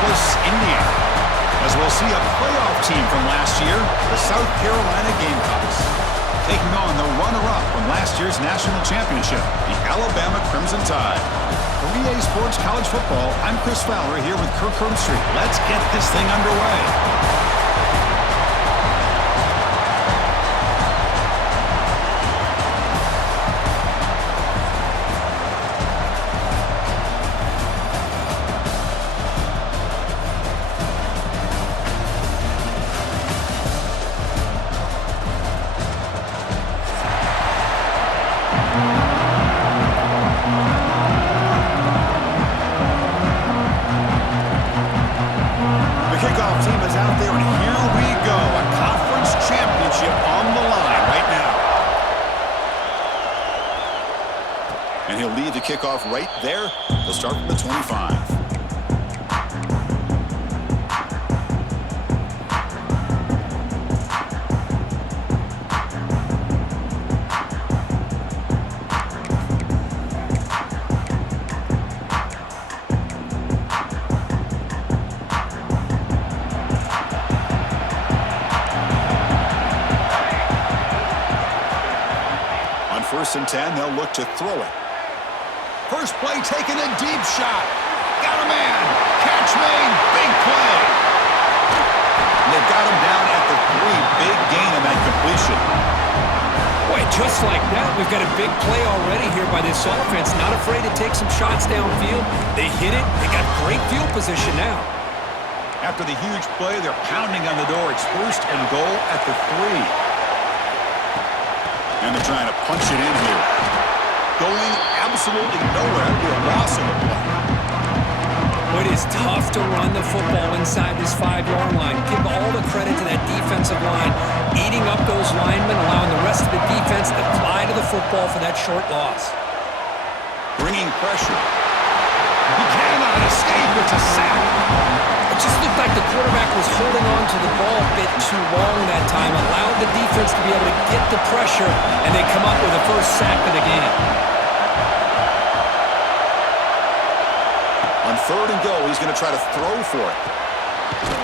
Indianapolis, Indiana, as we'll see a playoff team from last year, the South Carolina Gamecocks, taking on the runner-up from last year's national championship, the Alabama Crimson Tide. For EA Sports College Football, I'm Chris Fowler here with Kirk Herbstreit. Let's get this thing underway. Kickoff team is out there, and here we go. A conference championship on the line right now. And he'll lead the kickoff right there. He'll start from the 25. First and 10, they'll look to throw it. First play, taking a deep shot. Got a man. Catch made. Big play. They've got him down at the 3. Big gain on that completion. Boy, just like that, we've got a big play already here by this offense. Not afraid to take some shots downfield. They hit it. They got great field position now. After the huge play, they're pounding on the door. It's first and goal at the 3. And they're trying to punch it in here. Going absolutely nowhere. It'll be a loss of the play. It is tough to run the football inside this 5-yard line. Give all the credit to that defensive line, eating up those linemen, allowing the rest of the defense to fly to the football for that short loss. Bringing pressure. He cannot escape. It's a sack. It just looked like the quarterback was holding on to the ball a bit too long that time, allowed the defense to be able to get the pressure, and they come up with the first sack of the game. On third and goal, he's going to try to throw for it.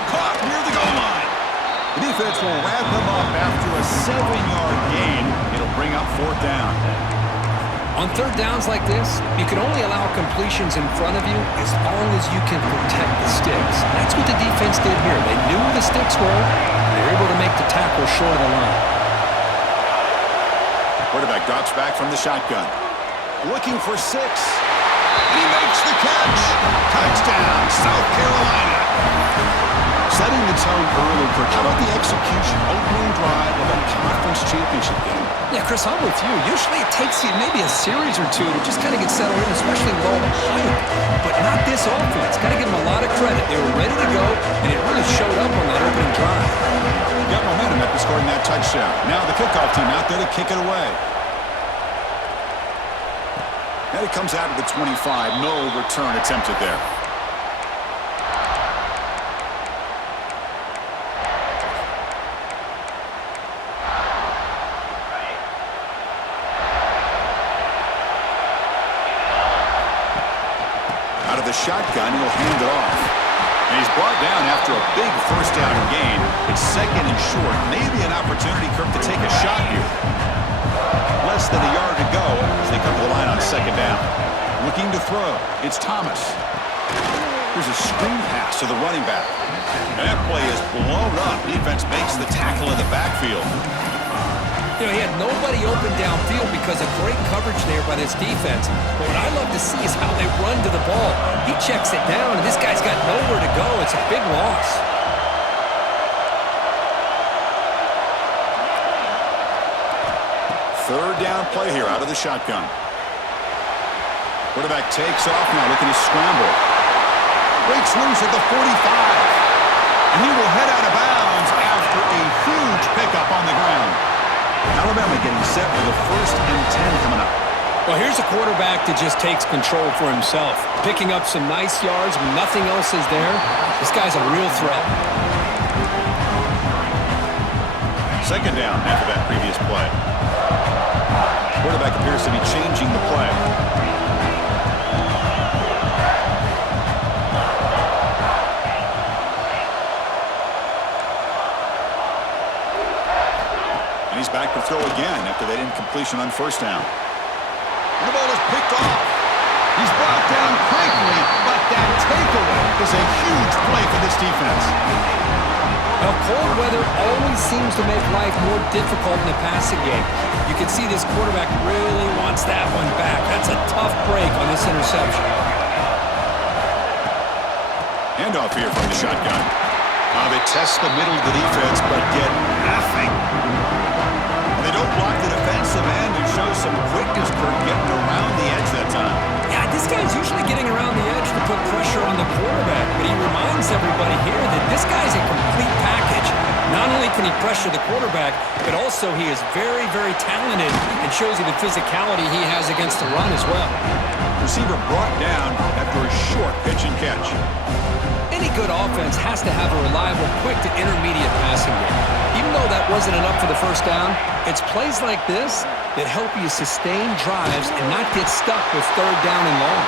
Caught near the goal line. The defense will wrap him up after a 7-yard gain. It'll bring up fourth down. On third downs like this, you can only allow completions in front of you as long as you can protect the sticks. That's what the defense did here. They knew where the sticks were, and they were able to make the tackle short of the line. Quarterback drops back from the shotgun. Looking for 6. He makes the catch. Touchdown, South Carolina. Setting the tone early, Kirk. How about the execution? Opening drive of a conference championship game. Yeah, Chris, I'm with you. Usually it takes you maybe a series or two to just kind of get settled in, especially with all the hype. But not this offense. Got to give them a lot of credit. They were ready to go, and it really showed up on that opening drive. Got momentum after scoring that touchdown. Now the kickoff team out there to kick it away. And it comes out of the 25. No return attempted there. Out of the shotgun, he'll hand it off. And he's brought down after a big first down gain. It's second and short. Maybe an opportunity, Kirk, to take a shot here. Less than a yard to go as they come to the line on second down. Looking to throw. It's Thomas. Here's a screen pass to the running back. And that play is blown up. Defense makes the tackle in the backfield. You know, he had nobody open downfield because of great coverage there by this defense. But what I love to see is how they run to the ball. He checks it down, and this guy's got nowhere to go. It's a big loss. Third down play here out of the shotgun. Quarterback takes off now, looking to scramble. Breaks loose at the 45. And he will head out of bounds after a huge pickup on the ground. Alabama getting set with a first and 10 coming up. Well, here's a quarterback that just takes control for himself. Picking up some nice yards when nothing else is there. This guy's a real threat. Second down after that previous play. Quarterback appears to be changing the play. throw again after that incompletion on first down. And the ball is picked off. He's brought down quickly, but that takeaway is a huge play for this defense. Now, cold weather always seems to make life more difficult in the passing game. You can see this quarterback really wants that one back. That's a tough break on this interception. Handoff here from the shotgun. They test the middle of the defense, but get nothing. They don't block the defensive end and show some quickness for getting around the edge that time. Yeah, this guy's usually getting around the edge to put pressure on the quarterback, but he reminds everybody here that this guy's a complete package. Not only can he pressure the quarterback, but also he is very, very talented and shows you the physicality he has against the run as well. Receiver brought down after a short pitch and catch. Any good offense has to have a reliable, quick to intermediate passing game. Even though that wasn't enough for the first down, it's plays like this that help you sustain drives and not get stuck with third down and long.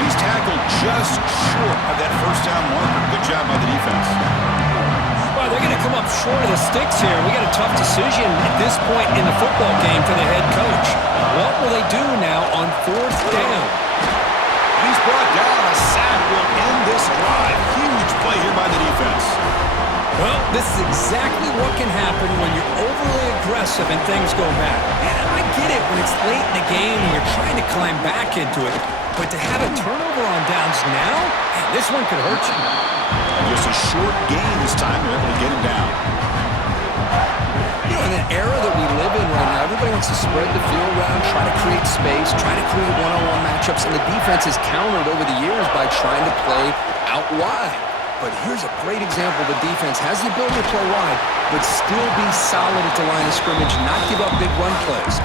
He's tackled just short of that first down marker. Good job by the defense. Well, they're going to come up short of the sticks here. We got a tough decision at this point in the football game for the head coach. What will they do now on fourth down? He's brought down. A sack will end this drive. Huge play here by the defense. Well, this is exactly what can happen when you're overly aggressive and things go bad. And I get it when it's late in the game and you're trying to climb back into it. But to have a turnover on downs now, man, this one could hurt you. And just a short gain this time. They're able to get him down. You know, in an era that we live in right now, everybody wants to spread the field around, try to create space, try to create one-on-one matchups, and the defense has countered over the years by trying to play out wide. But here's a great example. The defense has the ability to play wide, but still be solid at the line of scrimmage, not give up big run plays.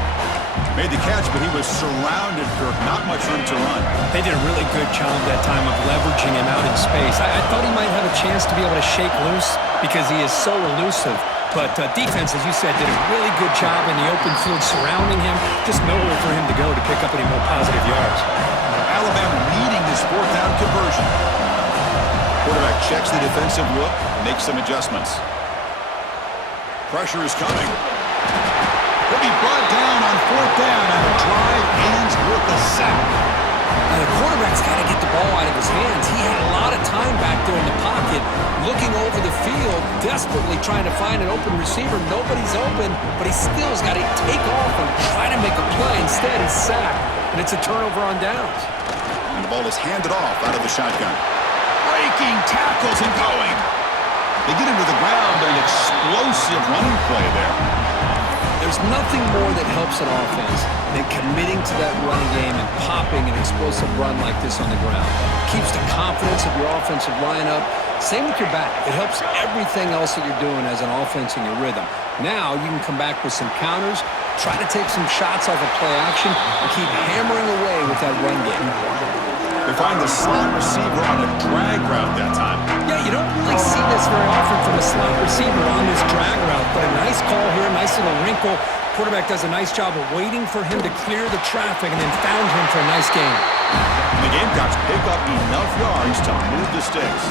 Made the catch, but he was surrounded, Kirk. Not much room to run. They did a really good job that time of leveraging him out in space. I thought he might have a chance to be able to shake loose because he is so elusive. But defense, as you said, did a really good job in the open field surrounding him. Just nowhere for him to go to pick up any more positive yards. Alabama needing this fourth down conversion. Quarterback checks the defensive look, makes some adjustments. Pressure is coming. He'll be brought down on fourth down, and the drive ends with a sack. Now, the quarterback's got to get the ball out of his hands. He had a lot of time back there in the pocket, looking over the field, desperately trying to find an open receiver. Nobody's open, but he still has got to take off and try to make a play. Instead, he's sacked, and it's a turnover on downs. And the ball is handed off out of the shotgun. Breaking tackles and going. They get him to the ground, an explosive running play there. There's nothing more that helps an offense than committing to that running game and popping an explosive run like this on the ground. Keeps the confidence of your offensive lineup. Same with your back. It helps everything else that you're doing as an offense in your rhythm. Now you can come back with some counters, try to take some shots off of play action, and keep hammering away with that run game. They find the slot receiver on a drag route that time. Yeah, you don't really see this very often from a slot receiver on this drag route, but a nice call here, nice little wrinkle. Quarterback does a nice job of waiting for him to clear the traffic and then found him for a nice gain. And the Gamecocks pick up enough yards to move the sticks.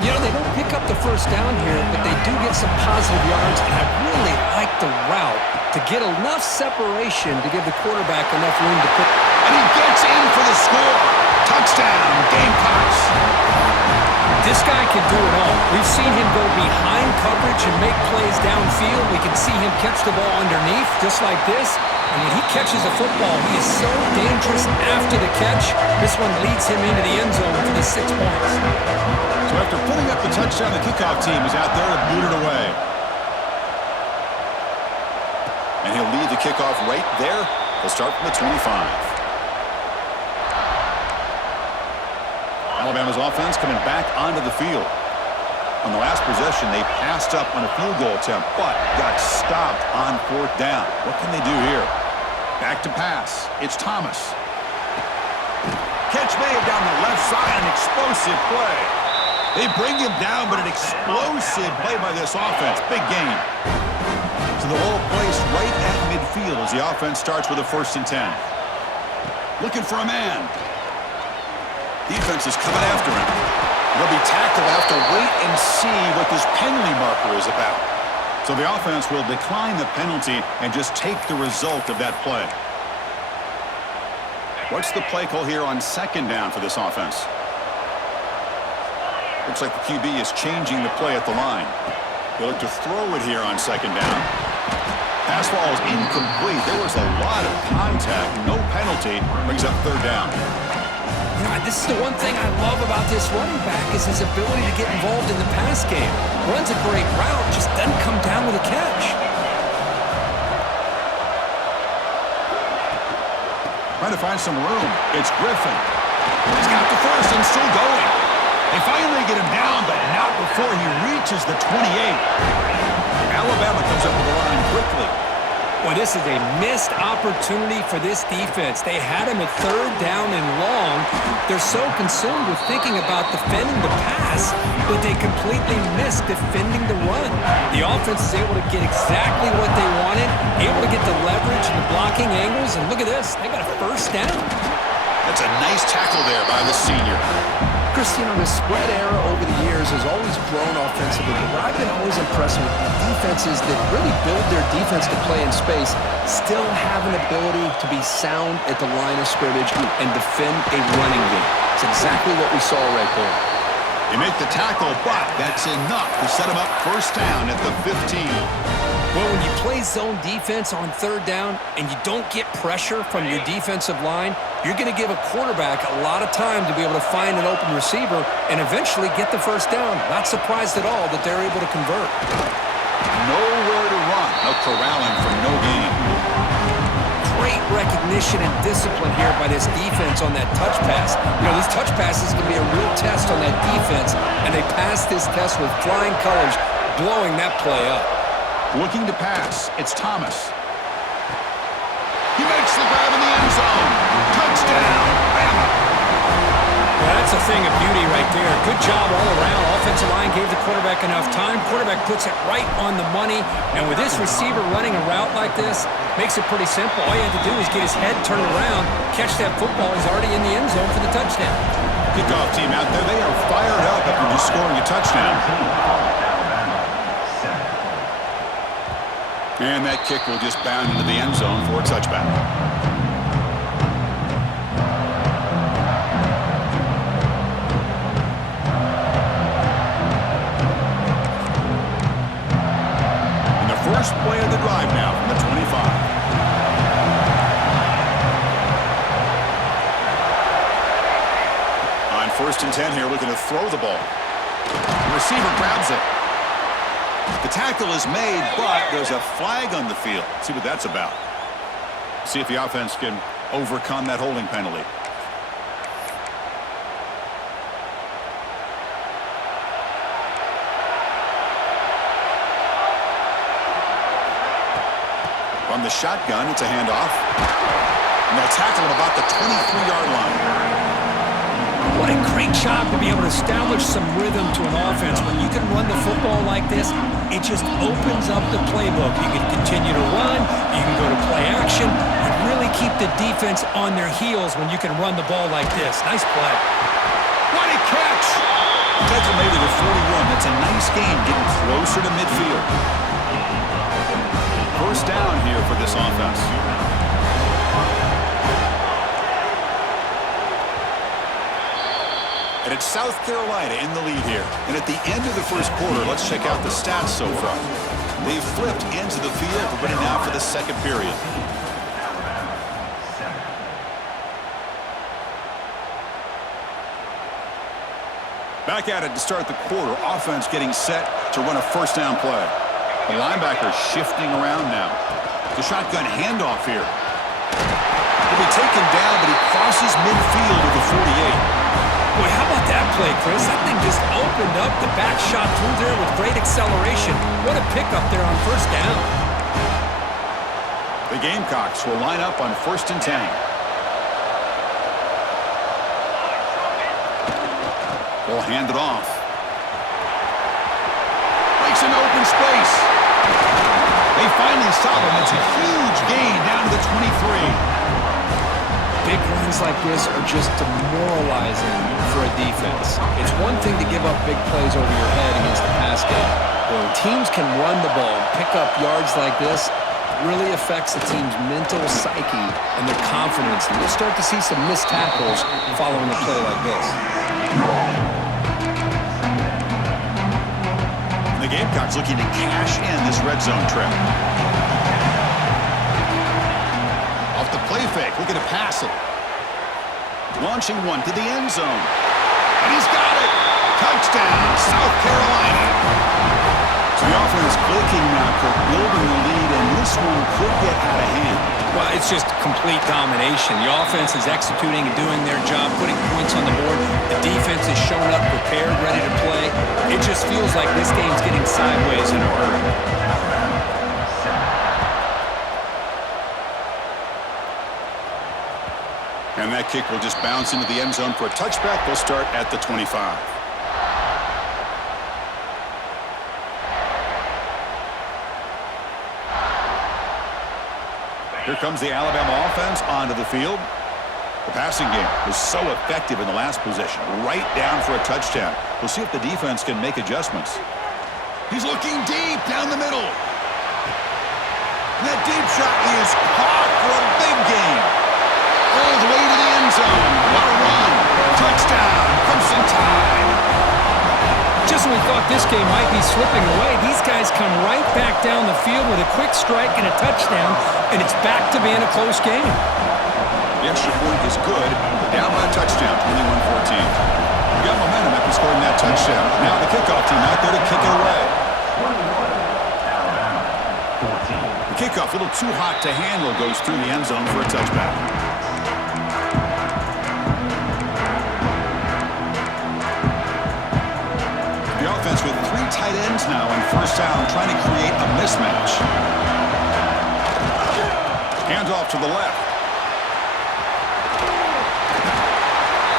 You know, they don't pick up the first down here, but they do get some positive yards, and I really like the route to get enough separation to give the quarterback enough room to put. And he gets in for the score. Touchdown, Gamecocks. This guy can do it all. We've seen him go behind coverage and make plays downfield. We can see him catch the ball underneath, just like this. And when he catches a football, he is so dangerous after the catch. This one leads him into the end zone for the 6 points. So after putting up the touchdown, the kickoff team is out there to boot it away. And he'll lead the kickoff right there. They'll start from the 25. Alabama's offense coming back onto the field. On the last possession, they passed up on a field goal attempt, but got stopped on fourth down. What can they do here? Back to pass. It's Thomas. Catch made down the left side, an explosive play. They bring him down, but an explosive play by this offense. Big gain. So the ball placed right at midfield as the offense starts with a 1st and 10. Looking for a man. Defense is coming after him. He'll be tackled. Have to wait and see what this penalty marker is about. So the offense will decline the penalty and just take the result of that play. What's the play call here on second down for this offense? Looks like the QB is changing the play at the line. They look to throw it here on second down. Pass ball is incomplete. There was a lot of contact. No penalty. Brings up third down. This is the one thing I love about this running back is his ability to get involved in the pass game. Runs a great route, just doesn't come down with a catch. Trying to find some room. It's Griffin. He's got the first and still going. They finally get him down, but not before he reaches the 28. Alabama comes up with the line quickly. Boy, this is a missed opportunity for this defense. They had him at third down and long. They're so consumed with thinking about defending the pass that they completely missed defending the run. The offense is able to get exactly what they wanted, able to get the leverage and the blocking angles, and look at this. They got a first down. That's a nice tackle there by the senior. Chris, the spread era over the years has always grown offensively, but what I've been always impressed with defenses that really build their defense to play in space still have an ability to be sound at the line of scrimmage and defend a running game. It's exactly what we saw right there. They make the tackle, but that's enough to set him up first down at the 15. Well, when you play zone defense on third down and you don't get pressure from your defensive line, you're going to give a quarterback a lot of time to be able to find an open receiver and eventually get the first down. Not surprised at all that they're able to convert. Nowhere to run. No corralling for no gain. Great recognition and discipline here by this defense on that touch pass. This touch pass is going to be a real test on that defense, and they passed this test with flying colors, blowing that play up. Looking to pass. It's Thomas. He makes the grab in the end zone. Touchdown, Bama. Well, that's a thing of beauty right there. Good job all around. Offensive line gave the quarterback enough time. Quarterback puts it right on the money. And with this receiver running a route like this, makes it pretty simple. All you have to do is get his head turned around, catch that football. He's already in the end zone for the touchdown. Kickoff team out there. They are fired up after just scoring a touchdown. And that kick will just bound into the end zone for a touchback. And the first play of the drive now from the 25. On 1st and 10 here, looking to throw the ball. The receiver grabs it. The tackle is made, but there's a flag on the field. See what that's about. See if the offense can overcome that holding penalty. From the shotgun, it's a handoff. And they'll tackle him about the 23-yard line. What a great job to be able to establish some rhythm to an offense. When you can run the football like this, it just opens up the playbook. You can continue to run, you can go to play action, and really keep the defense on their heels when you can run the ball like this. Nice play. What a catch! Tackle made it at 41. That's a nice gain, getting closer to midfield. First down here for this offense. And it's South Carolina in the lead here. And at the end of the first quarter, let's check out the stats so far. They've flipped ends of the field. We're ready now for the second period. Back at it to start the quarter. Offense getting set to run a first down play. The linebacker shifting around now. The shotgun handoff here. He'll be taken down, but he crosses midfield at the 48. Boy, how about that play, Chris? That thing just opened up. The back shot through there with great acceleration. What a pickup there on first down. The Gamecocks will line up on 1st and 10. They'll hand it off. Breaks into open space. They finally stop him. It's a huge gain down to the 23. Big runs like this are just demoralizing for a defense. It's one thing to give up big plays over your head against the pass game, When teams can run the ball and pick up yards like this, it really affects the team's mental psyche and their confidence. And you'll start to see some missed tackles following a play like this. The Gamecocks looking to cash in this red zone trip. Off the play fake, looking to pass it. Launching one to the end zone. And he's got it! Touchdown, South Carolina! So the offense clicking now, building the lead, and this one could get out of hand. Well, it's just complete domination. The offense is executing and doing their job, putting points on the board. The defense is showing up prepared, ready to play. It just feels like this game's getting sideways in a hurry. And that kick will just bounce into the end zone for a touchback. They'll start at the 25. Here comes the Alabama offense onto the field. The passing game was so effective in the last possession. Right down for a touchdown. We'll see if the defense can make adjustments. He's looking deep down the middle. That deep shot is caught for a big gain. All the way to the end zone. What a run. Touchdown. Crimson Tide. Just when we thought this game might be slipping away, these guys come right back down the field with a quick strike and a touchdown, and it's back to being a close game. The extra point is good, but down by a touchdown, 21-14. We got momentum after scoring that touchdown. Now the kickoff team out there to kick it away. The kickoff, a little too hot to handle, goes through the end zone for a touchback. The offense with three tight ends now on first down, trying to create a mismatch. Handoff to the left.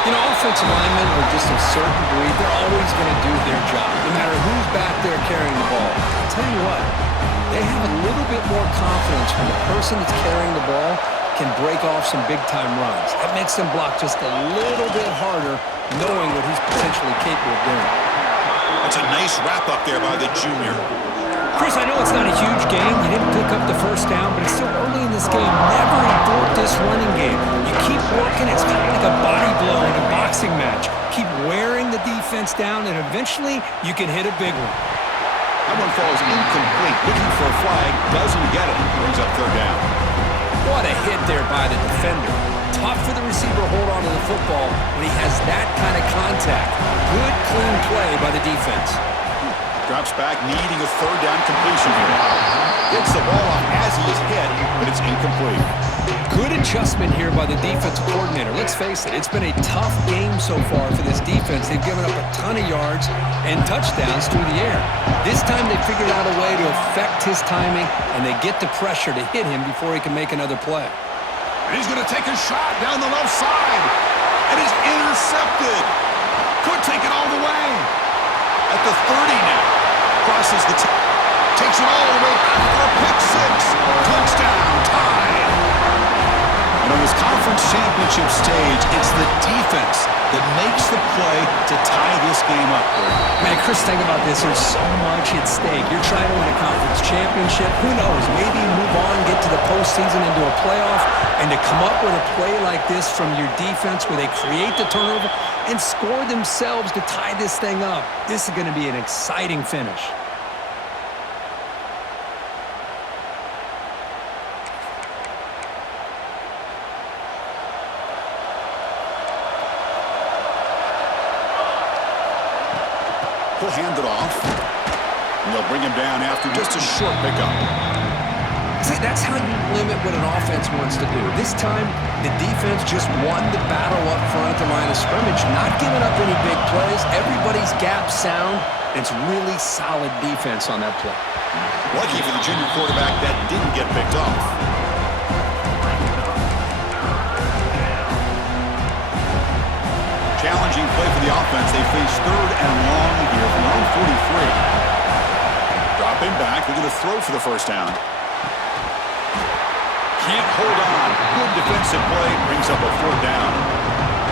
You know, offensive linemen are just a certain breed. They're always going to do their job, no matter who's back there carrying the ball. I'll tell you what, they have a little bit more confidence when the person that's carrying the ball can break off some big-time runs. That makes them block just a little bit harder, knowing what he's potentially capable of doing. That's a nice wrap-up there by the junior. Chris, I know it's not a huge game. You didn't pick up the first down, but it's still early in this game. Never abort this running game. You keep working. It's kind of like a body blow in a boxing match. Keep wearing the defense down, and eventually you can hit a big one. That one falls incomplete. Looking for a flag. Doesn't get it. Brings up third down. What a hit there by the defender. Tough for the receiver to hold on to the football when he has that kind of contact. Good, clean play by the defense. Drops back, needing a third down completion here. Gets the ball off as he is hit, but it's incomplete. Good adjustment here by the defensive coordinator. Let's face it, it's been a tough game so far for this defense. They've given up a ton of yards and touchdowns through the air. This time they figured out a way to affect his timing, and they get the pressure to hit him before he can make another play. And he's going to take a shot down the left side. And he's intercepted. Could take it all the way. At the 30 now. Crosses the takes it all the way back for a pick six. Touchdown, Tide. And on this conference championship stage, it's the defense that makes the play to tie this game up. Man, Chris, think about this. There's so much at stake. You're trying to win a conference championship. Who knows? Maybe move on, get to the postseason, into a playoff, and to come up with a play like this from your defense where they create the turnover and score themselves to tie this thing up. This is going to be an exciting finish. He'll hand it off. And they'll bring him down after just a short pickup. See, that's how you limit what an offense wants to do. This time, the defense just won the battle up front at the line of scrimmage, not giving up any big plays. Everybody's gap sound. It's really solid defense on that play. Lucky for the junior quarterback that didn't get picked off. Challenging play for the offense. They face third and long here from their own 43. Dropping back. They're going to throw for the first down. Can't hold on. Good defensive play. Brings up a fourth down.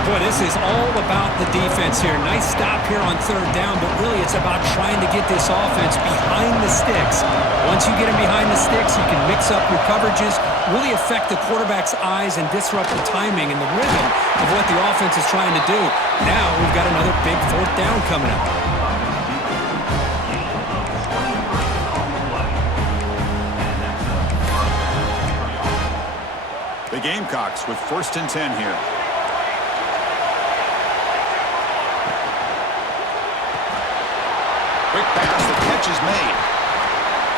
Boy, this is all about the defense here. Nice stop here on third down, but really it's about trying to get this offense behind the sticks. Once you get them behind the sticks, you can mix up your coverages, really affect the quarterback's eyes and disrupt the timing and the rhythm of what the offense is trying to do. Now we've got another big fourth down coming up. The Gamecocks with 1st and 10 here. Quick pass, the catch is made.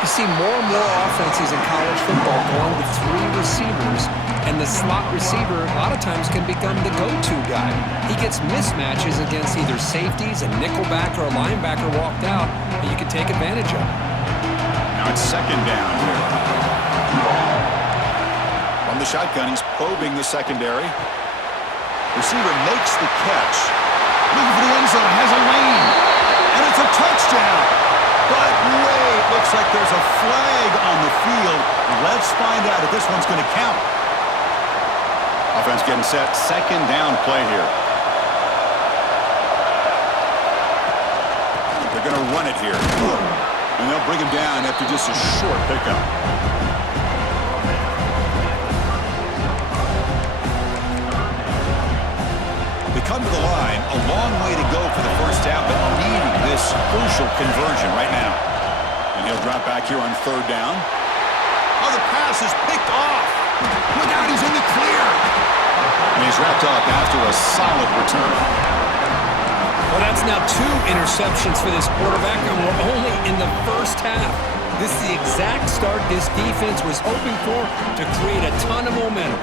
You see more and more offenses in college football going with 3 receivers, and the slot receiver a lot of times can become the go-to guy. He gets mismatches against either safeties, a nickelback, or a linebacker walked out, and you can take advantage of it. Now it's 2nd down here. From the shotgun, he's probing the secondary. Receiver makes the catch. Looking for the end zone, has a lane. And it's a touchdown. But wait, looks like there's a flag on the field. Let's find out if this one's going to count. Offense getting set. 2nd down play here. They're going to run it here. And they'll bring him down after just a short pickup. They come to the line, a long way to go for the first down, but needing this crucial conversion right now. And he'll drop back here on 3rd down. Oh, the pass is picked off. Look out, he's in the clear. And he's wrapped up after a solid return. Well, that's now 2 interceptions for this quarterback, and we're only in the first half. This is the exact start this defense was hoping for to create a ton of momentum.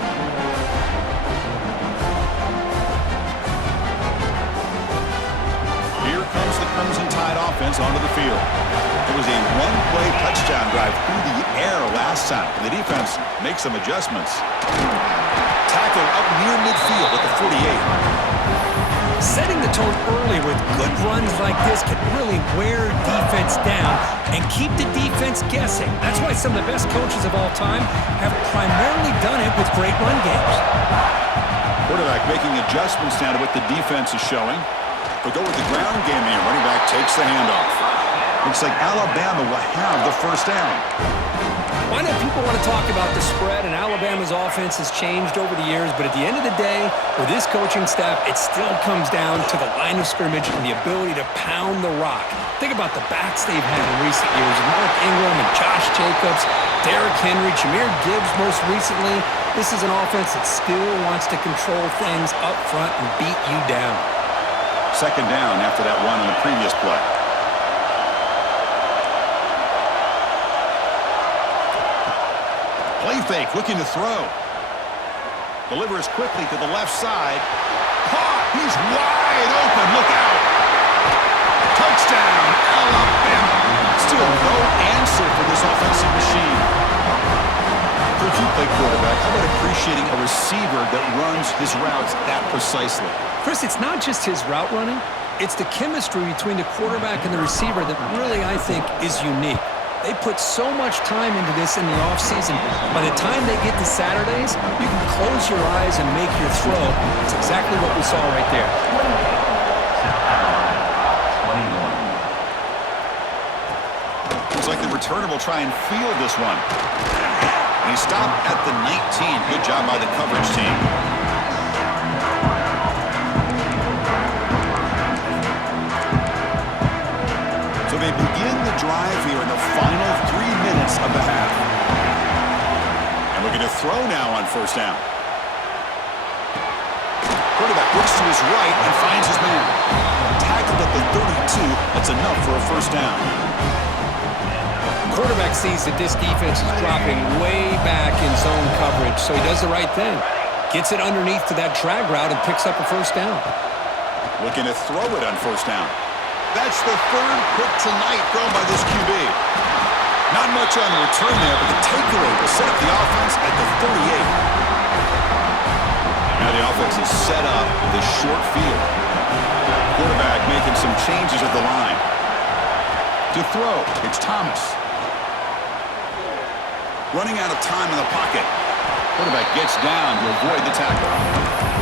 Crimson Tide offense onto the field. It was a one-play touchdown drive through the air last time. The defense makes some adjustments. Tackle up near midfield at the 48. Setting the tone early with good runs like this can really wear defense down and keep the defense guessing. That's why some of the best coaches of all time have primarily done it with great run games. Quarterback making adjustments now to what the defense is showing. But go with the ground game here. Running back takes the handoff. Looks like Alabama will have the first down. I know people want to talk about the spread, and Alabama's offense has changed over the years, but at the end of the day, with this coaching staff, it still comes down to the line of scrimmage and the ability to pound the rock. Think about the backs they've had in recent years. Mark Ingram and Josh Jacobs, Derrick Henry, Jahmyr Gibbs most recently. This is an offense that still wants to control things up front and beat you down. 2nd down after that run on the previous play. Play fake, looking to throw. Delivers quickly to the left side. Caught! He's wide open. Look out! Touchdown, Alabama. Still no answer for this offensive machine. If you play quarterback, how about appreciating a receiver that runs his routes that precisely? Chris, it's not just his route running. It's the chemistry between the quarterback and the receiver that really, I think, is unique. They put so much time into this in the offseason. By the time they get to Saturdays, you can close your eyes and make your throw. It's exactly what we saw right there. Looks like the returner will try and field this one. And he stopped at the 19. Good job by the coverage team. So they begin the drive here in the final 3 minutes of the half. And looking to throw now on 1st down. Quarterback looks to his right and finds his man. Tackled at the 32. That's enough for a 1st down. Quarterback sees that this defense is dropping way back in zone coverage, so he does the right thing. Gets it underneath to that drag route and picks up a 1st down. Looking to throw it on 1st down. That's the 3rd pick tonight thrown by this QB. Not much on the return there, but the takeaway will set up the offense at the 38. Now the offense is set up with a short field. Quarterback making some changes at the line. To throw, it's Thomas. Running out of time in the pocket. Quarterback gets down to avoid the tackle.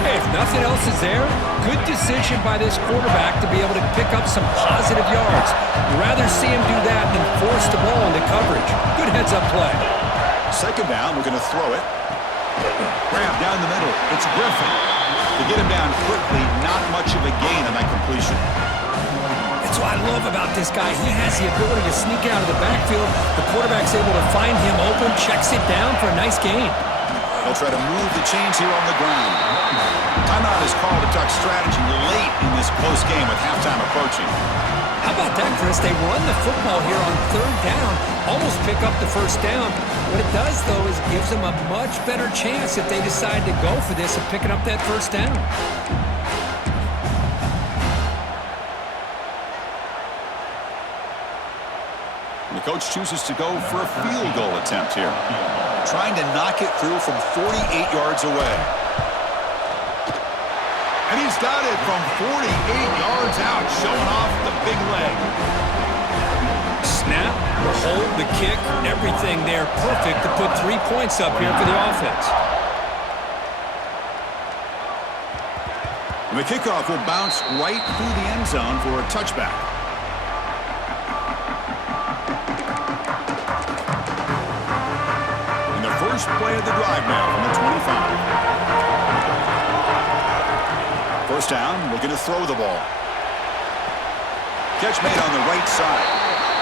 Hey, if nothing else is there, good decision by this quarterback to be able to pick up some positive yards. You'd rather see him do that than force the ball into coverage. Good heads-up play. Second down, we're going to throw it. Grab down the middle. It's Griffin. To get him down quickly, not much of a gain on that completion. That's what I love about this guy. He has the ability to sneak out of the backfield. The quarterback's able to find him open, checks it down for a nice gain. They'll try to move the chains here on the ground. Timeout is called to talk strategy late in this close game with halftime approaching. How about that, Chris? They run the football here on third down, almost pick up the first down. What it does, though, is gives them a much better chance if they decide to go for this of picking up that first down. The coach chooses to go for a field goal attempt here. Trying to knock it through from 48 yards away. And he's got it from 48 yards out, showing off the big leg. Snap, the hold, the kick, everything there perfect to put 3 points up here for the offense. And the kickoff will bounce right through the end zone for a touchback. And the first play of the drive now from the 25. First down, we're going to throw the ball. Catch made on the right side.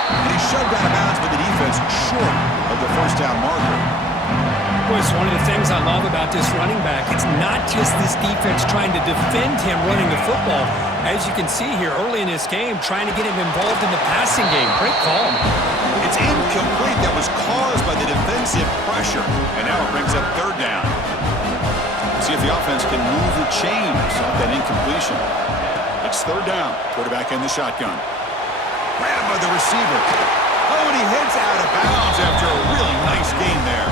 And he's shoved out of bounds by the defense short of the first down marker. Boy, it's one of the things I love about this running back. It's not just this defense trying to defend him running the football. As you can see here early in this game, trying to get him involved in the passing game. Great call. It's incomplete. That was caused by the defensive pressure. And now it brings up third down. See if the offense can move the chains off that incompletion. It's third down. Quarterback in the shotgun. Grabbed by the receiver. Oh, and he heads out of bounds after a really nice gain there.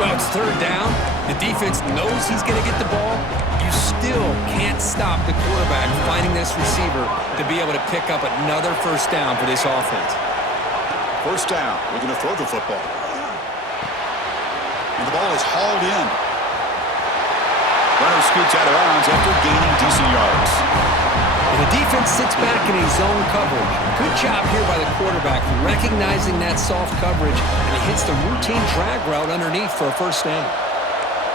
Well, it's third down. The defense knows he's going to get the ball. You still can't stop the quarterback finding this receiver to be able to pick up another first down for this offense. First down. We're going to throw the football. And the ball is hauled in. Runner scoots out of bounds after gaining decent yards. And the defense sits back in a zone coverage. Good job here by the quarterback, recognizing that soft coverage, and he hits the routine drag route underneath for a first down.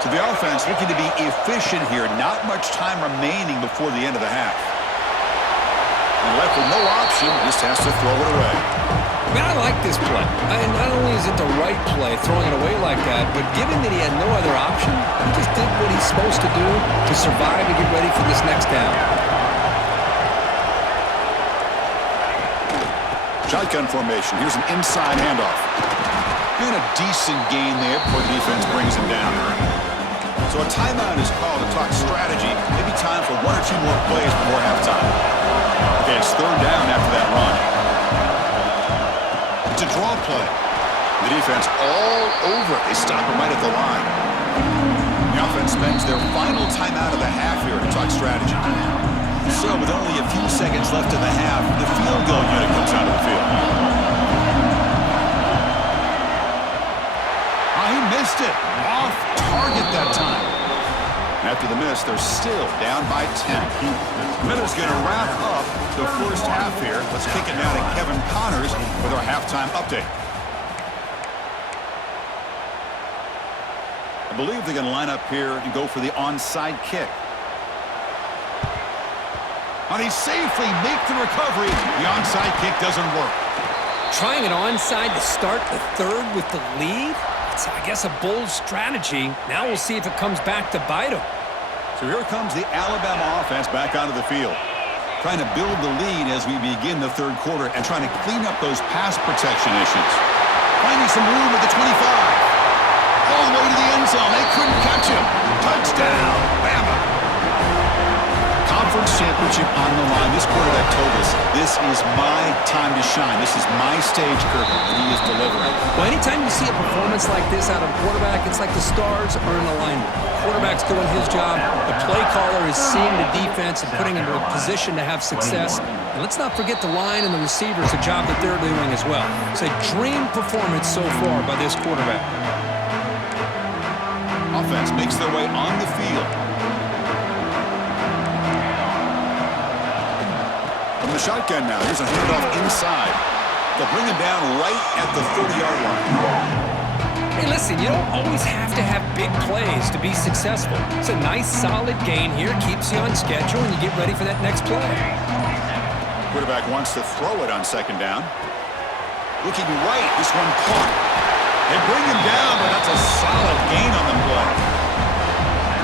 So the offense looking to be efficient here. Not much time remaining before the end of the half. And left with no option, just has to throw it away. Man, I like this play. And not only is it the right play, throwing it away like that, but given that he had no other option, he just did what he's supposed to do to survive and get ready for this next down. Shotgun formation. Here's an inside handoff. And a decent gain there before the defense brings him down. So a timeout is called to talk strategy. Maybe time for 1 or 2 more plays before halftime. Okay, it's third down after that run. It's a draw play. The defense all over it. They stop him right at the line. The offense spends their final timeout of the half here to talk strategy. So with only a few seconds left in the half, the field goal unit comes out of the field. Oh, he missed it. Off target that time. After the miss, they're still down by 10. Miller's going to wrap up the first half here. Let's kick it now to Kevin Connors with our halftime update. I believe they're going to line up here and go for the onside kick. And he safely makes the recovery. The onside kick doesn't work. Trying an onside to start the third with the lead? It's, I guess, a bold strategy. Now we'll see if it comes back to bite him. So here comes the Alabama offense back onto the field. Trying to build the lead as we begin the third quarter and trying to clean up those pass protection issues. Finding some room at the 25. All the way to the end zone. They couldn't catch him. Touchdown, Bama. Conference championship on the line. This quarterback told us, this is my time to shine. This is my stage, Kirk, and he is delivering. Well, anytime you see a performance like this out of a quarterback, it's like the stars are in alignment. The quarterback's doing his job. The play caller is seeing the defense and putting him in a position to have success. And let's not forget the line and the receivers, the job that they're doing as well. It's a dream performance so far by this quarterback. Offense makes their way on the field. From the shotgun now, here's a handoff inside. They'll bring him down right at the 30-yard line. Hey, listen, you don't always have to have big plays to be successful. It's a nice, solid gain here, keeps you on schedule, and you get ready for that next play. Quarterback wants to throw it on second down. Looking right, this one caught. They bring him down, but that's a solid gain on the play.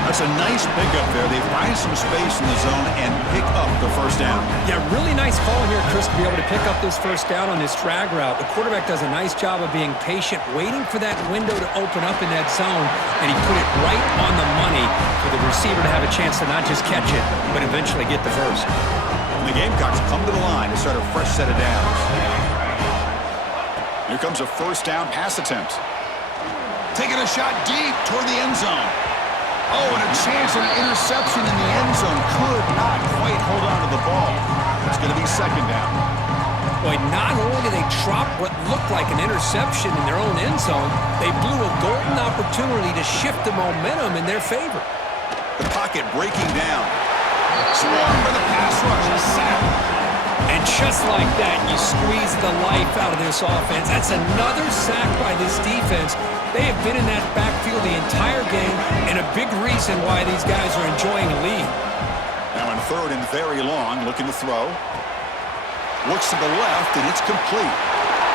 That's a nice pickup there. They find some space in the zone and pick up the first down. Yeah, really nice call here, Chris, to be able to pick up this first down on this drag route. The quarterback does a nice job of being patient, waiting for that window to open up in that zone, and he put it right on the money for the receiver to have a chance to not just catch it, but eventually get the first. And the Gamecocks come to the line to start a fresh set of downs. Here comes a first down pass attempt. Taking a shot deep toward the end zone. Oh, and a chance of interception in the end zone. Could not quite hold on to the ball. It's going to be second down. Boy, not only did they drop what looked like an interception in their own end zone, they blew a golden opportunity to shift the momentum in their favor. The pocket breaking down. Swarmed by the pass rush. A sack. And just like that, you squeeze the life out of this offense. That's another sack by this defense. They have been in that backfield the entire game, and a big reason why these guys are enjoying a lead. Now in third and very long, looking to throw. Looks to the left, and it's complete.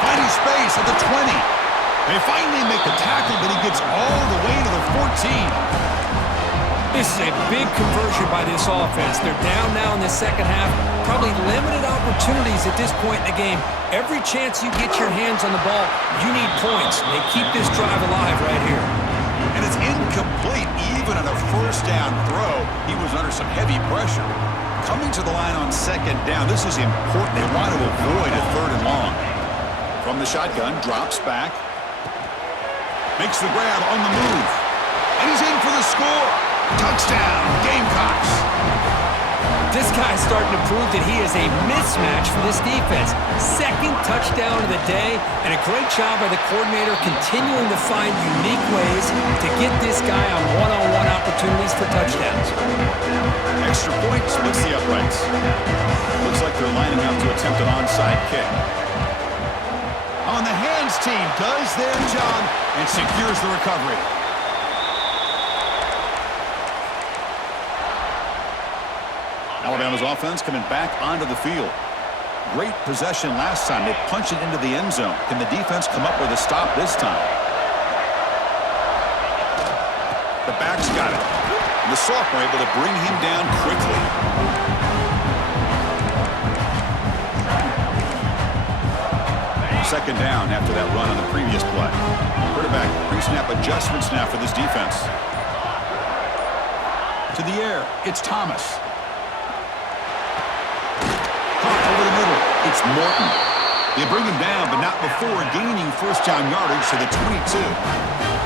Finding space at the 20. They finally make the tackle, but he gets all the way to the 14. This is a big conversion by this offense. They're down now in the second half. Probably limited opportunities at this point in the game. Every chance you get your hands on the ball, you need points. They keep this drive alive right here. And it's incomplete even on a first down throw. He was under some heavy pressure. Coming to the line on second down, this is important. They want to avoid a third and long. From the shotgun, drops back. Makes the grab on the move. And he's in for the score. Touchdown, Gamecocks. This guy's starting to prove that he is a mismatch for this defense. Second touchdown of the day, and a great job by the coordinator continuing to find unique ways to get this guy on one-on-one opportunities for touchdowns. Extra point splits the uprights. Looks like they're lining up to attempt an onside kick. On the hands team does their job and secures the recovery. Alabama's offense coming back onto the field. Great possession last time. They punched it into the end zone. Can the defense come up with a stop this time? The back's got it. And the sophomore able to bring him down quickly. Second down after that run on the previous play. Quarterback pre-snap adjustments now for this defense. To the air, it's Thomas. Over the middle, it's Morton. They bring him down, but not before gaining first down yardage to the 22.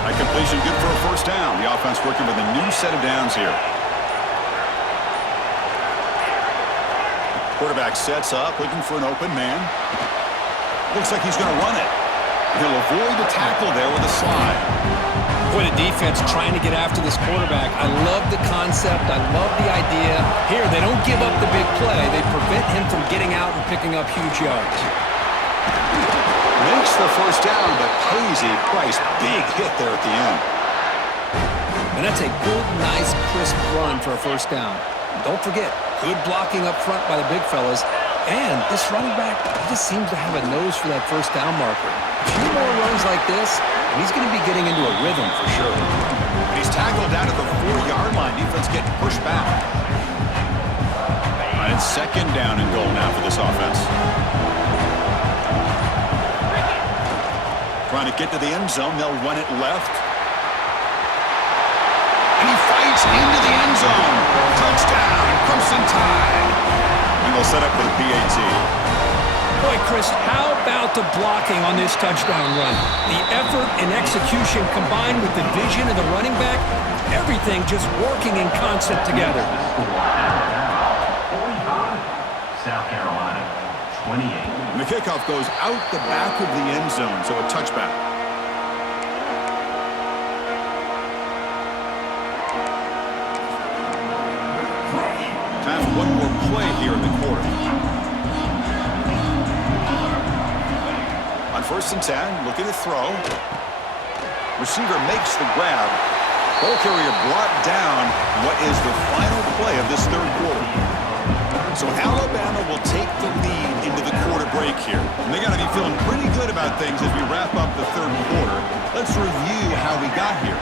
That completion good for a first down. The offense working with a new set of downs here. Quarterback sets up, looking for an open man. Looks like he's going to run it. He'll avoid the tackle there with a slide. Boy, the defense trying to get after this quarterback. I love the concept. I love the idea. Here, they don't give up the big play. They prevent him from getting out and picking up huge yards. Makes the first down, but pays a price. Big hit there at the end. And that's a good, nice, crisp run for a first down. Don't forget, good blocking up front by the big fellas. And this running back, he just seems to have a nose for that first down marker. A few more runs like this, and he's going to be getting into a rhythm for sure. And he's tackled down at the 4-yard line. Defense getting pushed back. All right, it's second down and goal now for this offense. Trying to get to the end zone. They'll run it left. And he fights into the end zone. Touchdown, Crimson Tide. And they'll set up for the b1g. Boy, Chris, how about the blocking on this touchdown run? The effort and execution combined with the vision of the running back, everything just working in concert together. South Carolina, 28. And the kickoff goes out the back of the end zone, so a touchback. Time for one more play here in the quarter. 1st and 10, looking to throw. Receiver makes the grab. Ball carrier brought down what is the final play of this third quarter. So Alabama will take the lead into the quarter break here. And they got to be feeling pretty good about things as we wrap up the third quarter. Let's review how we got here.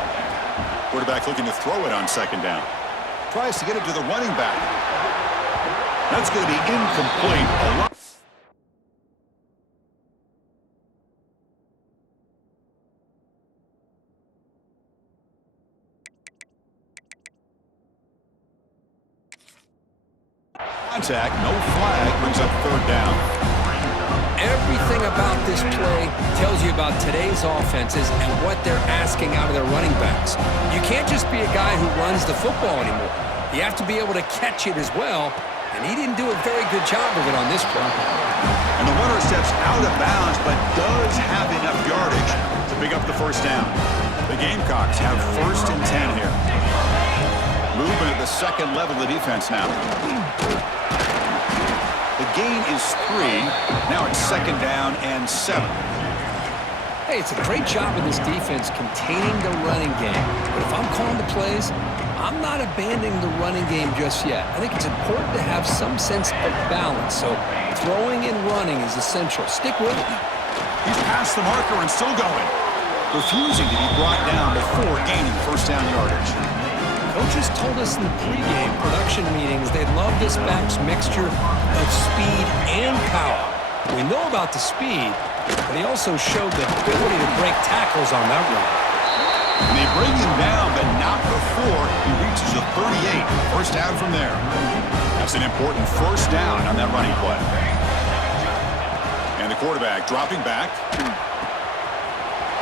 Quarterback looking to throw it on 2nd down. Tries to get it to the running back. That's going to be incomplete. Contact, no flag, brings up 3rd down. Everything about this play tells you about today's offenses and what they're asking out of their running backs. You can't just be a guy who runs the football anymore. You have to be able to catch it as well, and he didn't do a very good job of it on this play. And the runner steps out of bounds, but does have enough yardage to pick up the 1st down. The Gamecocks have 1st and 10 here. Movement at the 2nd level of the defense now. The gain is 3. Now it's 2nd down and 7. Hey, it's a great job of this defense containing the running game. But if I'm calling the plays, I'm not abandoning the running game just yet. I think it's important to have some sense of balance. So throwing and running is essential. Stick with it. He's past the marker and still going. Refusing to be brought down before gaining 1st down yardage. Coaches told us in the pregame production meetings they love this back's mixture of speed and power. We know about the speed, but he also showed the ability to break tackles on that run. And they bring him down, but not before he reaches the 38. 1st down from there. That's an important 1st down on that running play. And the quarterback dropping back.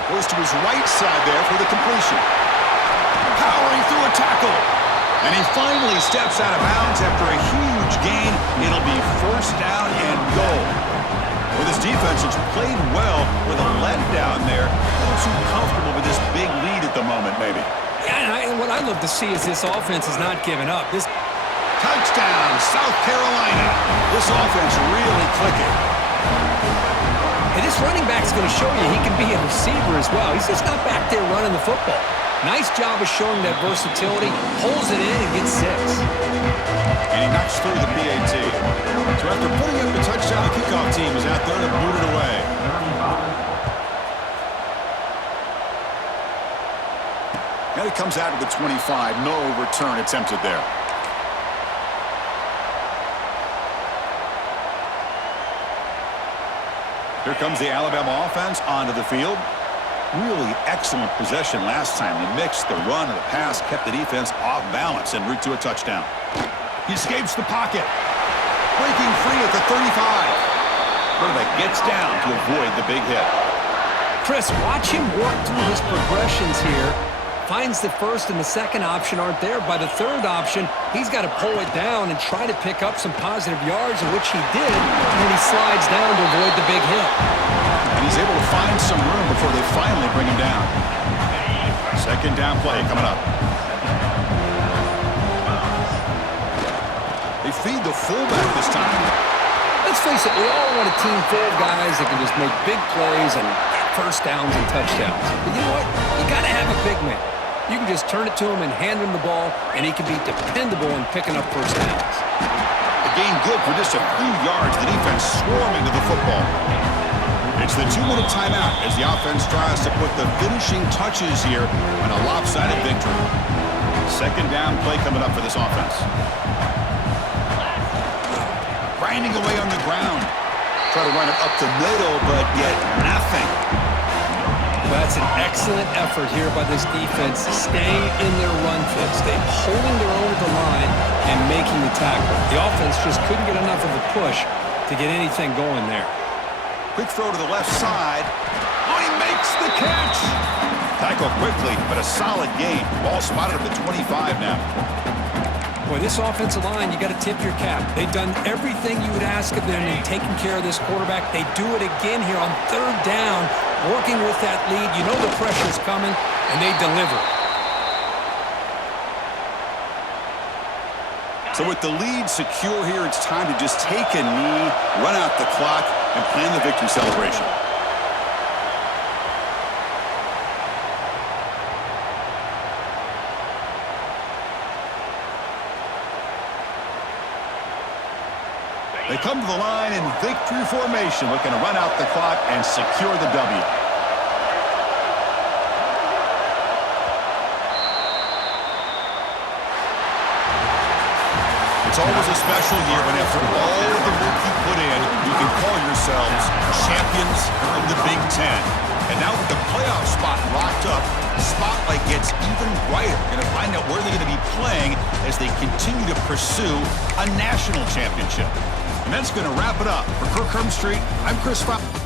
Goes to his right side there for the completion. Powering through a tackle. And he finally steps out of bounds after a huge gain. It'll be 1st down and goal. Well, this defense has played well with a letdown there. Not too comfortable with this big lead at the moment, maybe. Yeah, and what I love to see is this offense is not giving up. This touchdown, South Carolina. This offense really clicking. Hey, this running back's going to show you he can be a receiver as well. He's just not back there running the football. Nice job of showing that versatility. Holds it in and gets 6. And he knocks through the PAT. So after putting up the touchdown, the kickoff team is out there to boot it away. And it comes out of the 25. No return attempted there. Here comes the Alabama offense onto the field. Really excellent possession last time. The mix, the run, and the pass kept the defense off balance en route to a touchdown. He escapes the pocket. Breaking free at the 35. Quarterback gets down to avoid the big hit. Chris, watch him work through his progressions here. Finds the 1st and the 2nd option aren't there. By the 3rd option, he's got to pull it down and try to pick up some positive yards, which he did, and then he slides down to avoid the big hit. And he's able to find some room before they finally bring him down. 2nd down play coming up. They feed the fullback this time. Let's face it, we all want a team full of guys that can just make big plays and get 1st downs and touchdowns. But you know what? You got to have a big man. You can just turn it to him and hand him the ball, and he can be dependable in picking up 1st downs. The gain good for just a few yards. The defense swarming to the football. It's the 2-minute timeout as the offense tries to put the finishing touches here on a lopsided victory. 2nd down play coming up for this offense. Grinding away on the ground. Try to run it up the middle, but get nothing. That's an excellent effort here by this defense, staying in their run fits. They're holding their own at the line and making the tackle. The offense just couldn't get enough of a push to get anything going there. Quick throw to the left side. Oh, he makes the catch. Tackle quickly, but a solid gain. Ball spotted at the 25 now. Boy, this offensive line, you got to tip your cap. They've done everything you would ask of them in taking care of this quarterback. They do it again here on 3rd down, working with that lead. You know the pressure's coming, and they deliver. So with the lead secure here, it's time to just take a knee, run out the clock, and plan the victory celebration. They come to the line in victory formation, looking to run out the clock and secure the W. It's always a special year when after all the work you put in, you can call yourselves champions of the Big Ten. And now with the playoff spot locked up, the spotlight gets even brighter. You're going to find out where they're going to be playing as they continue to pursue a national championship. And that's going to wrap it up. For Kirk Street, I'm Chris Fox.